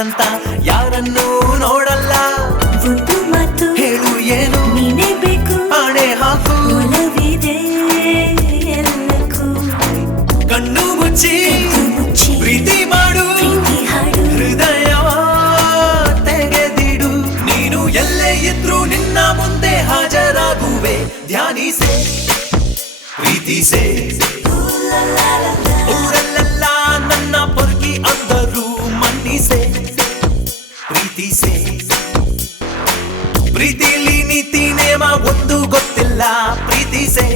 ನಾನಂತ ಯಾರನ್ನೂ ನೋಡಲ್ಲ. ಒಂದು ಮಾತು ಹೇಳು ಏನು ನೀನೇ ಬೇಕು, ಆಣೆ ಹಾಕು ಒಲವಿದೆ ಎಲ್ಲಕ್ಕೂ. ಕಣ್ಣು ಮುಚ್ಚಿ ಮುಚ್ಚಿ ಪ್ರೀತಿ ಮಾಡು, ಪ್ರೀತಿ ಹಾಡು, ಹೃದಯ ತೆಗೆದಿಡು. ನೀನು ಎಲ್ಲೇ ಇದ್ರೂ ನಿನ್ನ ಮುಂದೆ ಹಾಜರಾಗುವೆ. ಧ್ಯಾನಿಸೆ ಪ್ರೀತಿಸೆ ಊರಲ್ಲೆಲ್ಲ ನನ್ನ ಪೊರ್ಕಿ ಅಂದರು ಮನ್ನಿಸೆ. ಪ್ರೀತಿಸೆ ಪ್ರೀತಿಲಿ ನೀತಿ ನೇಮ ಒಂದು ಗೊತ್ತಿಲ್ಲ. ಪ್ರೀತಿಸೆ